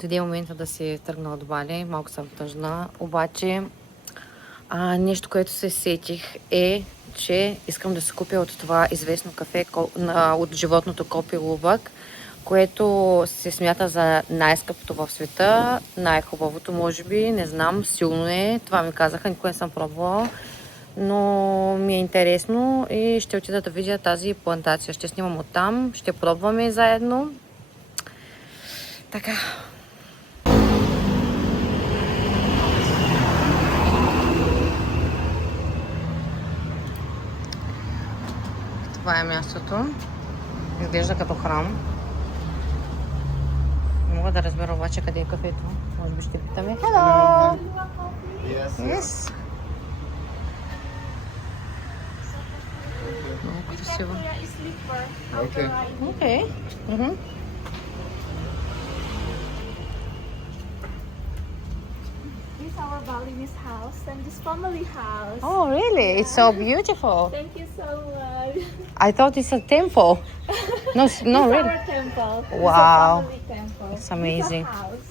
Дойде момента да си тръгна от Бали, малко съм тъжна, обаче нещо, което се сетих е, че искам да се купя от това известно кафе от животното Копи Лубък, което се смята за най-скъпото в света, най-хубавото може би, не знам, силно е, това ми казаха, никога не съм пробвала, но ми е интересно и ще отида да видя тази плантация, ще снимам оттам, ще пробваме заедно. Така. Това е мястото. Изглежда като храм. Не мога да разбера обаче къде е кафето. Може би ще питаме. Hello! Yes! Много красиво. Okay. Окей. This is our Balinese house and this family house. Oh, really? It's so beautiful. Thank you so much. I thought it's a temple. No, This no, is really. our temple. This Wow. is a family temple. It's amazing. This is a house.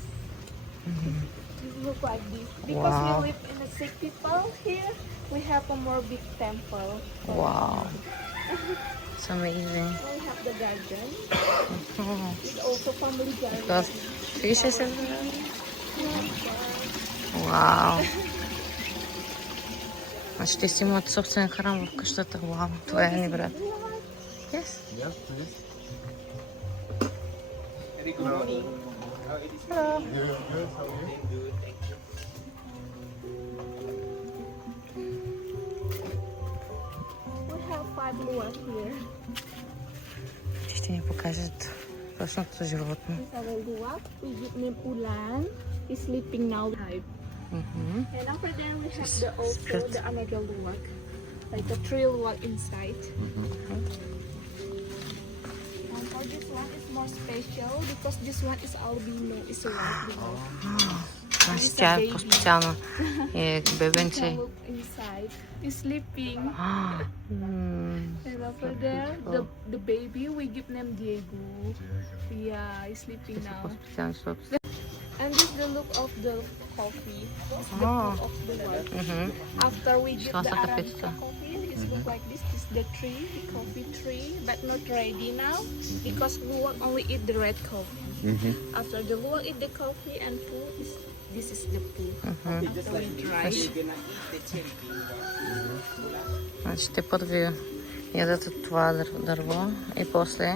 This look like this. Because Wow. we live in a sick people here, we have a more big temple. Wow. It's amazing. We have the garden. Oh, It's also family garden. got fishes everywhere. Вау! Значи те си имат собствен храм в къщата. Вау, това е невероятно. Yes. Yes, please. Hello. Yeah, good. How are you? We have 5 luwak here. Ще ни покажат точното животно. This is our luwak. We give name Ulan. He's sleeping now. And after that we have the also the another luwak, like a tree luwak inside. And for this one is more special because this one is albino, is a white luwak. Значи тя е по-специална. Е You бебенце. can look inside. He's sleeping. And after that the baby we give name Diego. Yeah, he's sleeping now. По-специални собствен. And this is the look of the coffee. This is the Oh. look of the work. After we get Това the са Arabica кафетата. coffee, it's look like this. This is the tree, the coffee tree, but not ready now because luwak only eat the red coffee. After the luwak eat the coffee and poo, this is the poo. After we dry. Значи те първи ядат от това дърво и после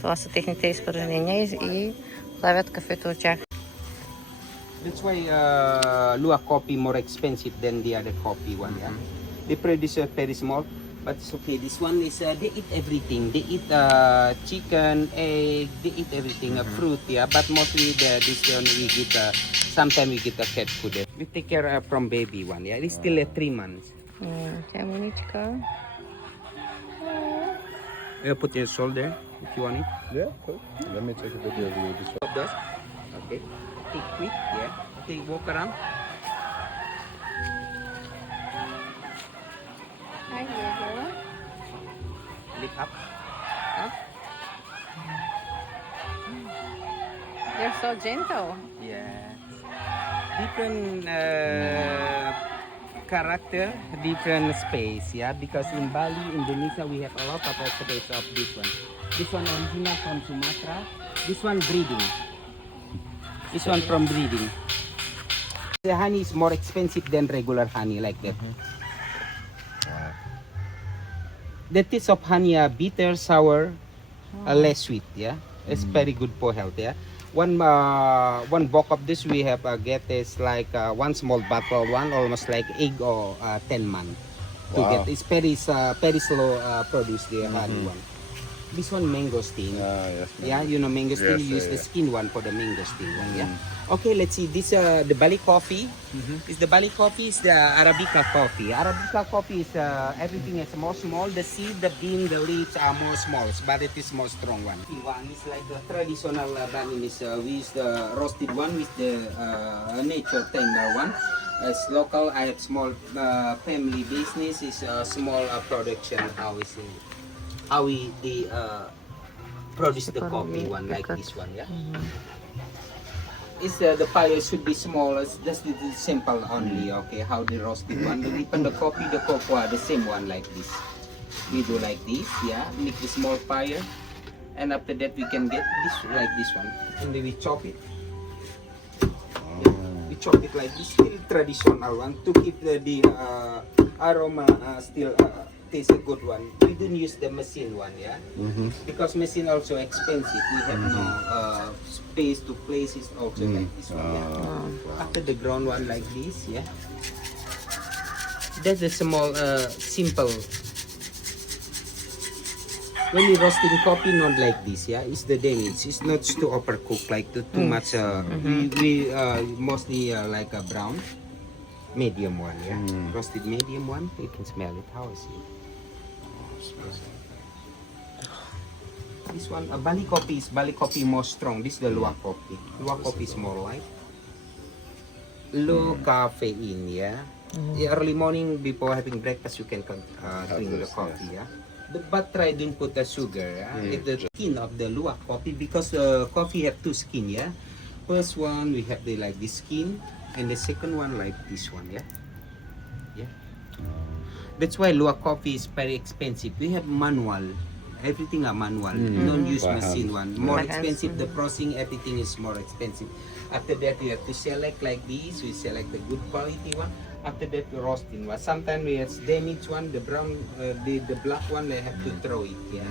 това са техните изпражнения и правят кафето от тях. That's why luwak coffee more expensive than the other coffee one. Yeah, they produce very small, but it's okay. This one is they eat everything. They eat chicken, egg. They eat everything, fruit. Yeah, but mostly this one we get. Sometimes we get a cat food. We take care from baby one. Yeah, it's still 3 months. Тя е моничка. You put your shoulder if you want it. Yeah, cool. Let me take a video of you. This one. Of that. Okay. Take quick. Yeah. Okay, walk around. Hi, Diego. Lift up. You're so gentle. Yeah. Different character, different space, yeah. Because in Bali, Indonesia, we have a lot of space of this one. This one original from Sumatra. This one breeding. This one from breeding. The honey is more expensive than regular honey, like that. The taste of honey are bitter, sour, less sweet. Yeah, it's very good for health. Yeah. One box of this we have get is like one small bottle, one almost like 8 or 10 months to Wow. get. It's very slow produce the honey one. This one mangosteen. Yes. Yeah, you know mangosteen. Yes, You use yeah, the yeah. skin one for the mangosteen one. Yeah. Okay, let's see. This the Bali coffee. Is the Bali coffee is the Arabica coffee. Arabica coffee is everything is more small. The seed, the bean, the leaves are more small, but it is more strong one. One is like the traditional Balinese. We use the roasted one with the nature tender one. As local, I have small family business. Is small production. How we produce the coffee one like this one. Yeah. is the fire should be small. Just the simple only. Okay, how the roasted one. Even the coffee, the cocoa, the same one like this. We do like this, yeah. Make the small fire, and after that we can get this like this one, and then we chop it. We chop it like this, still traditional one to keep the aroma still taste a good one. We don't use the machine one, yeah, because machine also expensive. We have no space to place it also like this one. Yeah. After the ground one like this, yeah. That's the small simple. When we roasting coffee, not like this, yeah, it's the damage. It's not too overcooked, like too much. We mostly like a brown, medium one, yeah. Roasted medium one. You can smell it. How is it? This one, Bali coffee more strong. This is the luwak coffee. Luwak coffee is more light. Low caffeine, yeah. Yeah, early morning before having breakfast, you can drink the coffee, yeah. But try don't put the sugar, yeah. It's the skin of the luwak coffee, because coffee have two skin, yeah. First one we have the like this skin, and the second one like this one, yeah. Yeah. That's why luwak coffee is very expensive. We have manual. Everything are manual. Don't use machine one. More expensive. The processing, everything is more expensive. After that, we have to select like this. We select the good quality one. After that, we roasting one. Sometimes we have damaged one. The brown, the black one, they have to throw it. Yeah.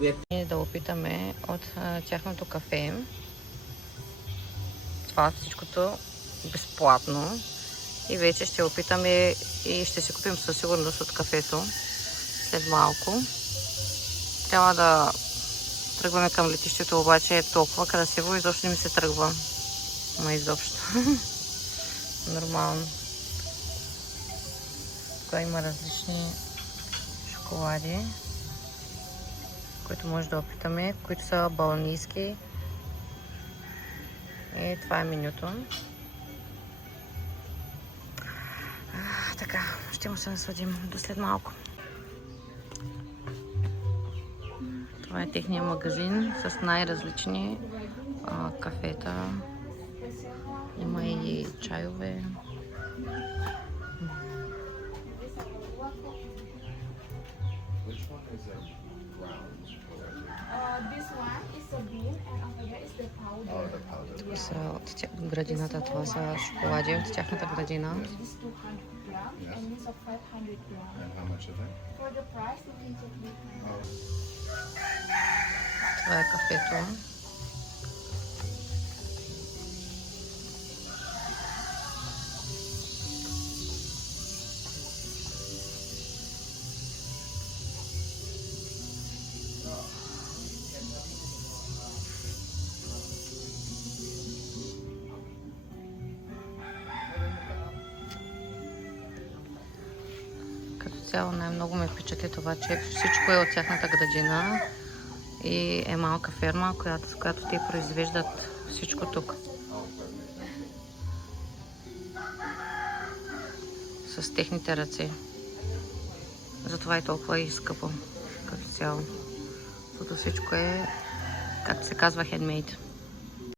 We have И да опитаме от тяхното кафе. Това всичкото безплатно. И вече ще опитаме и ще си купим със сигурност от кафето след малко. Трябва да тръгваме към летището, обаче е толкова красиво, изобщо не ми се тръгва. Ама изобщо. Нормално. Тук има различни шоколади, които може да опитаме, които са балнийски. И това е менюто. Така, ще му се насладим до след малко. Това е техния магазин с най-различни кафета. Има и чайове. This one is a bean and over there is the powder. Това са от градината, това са шоколади от тяхната градина. This is 200 grams and this is 500 grams. And how much are they? For the price, you can check this. Това е кафето. Като цяло най-много ме впечатли това, че всичко е от тяхната градина и е малка ферма, в която те произвеждат всичко тук. С техните ръце. Затова е толкова и скъпо като цяло. Защото всичко е, както се казва, handmade.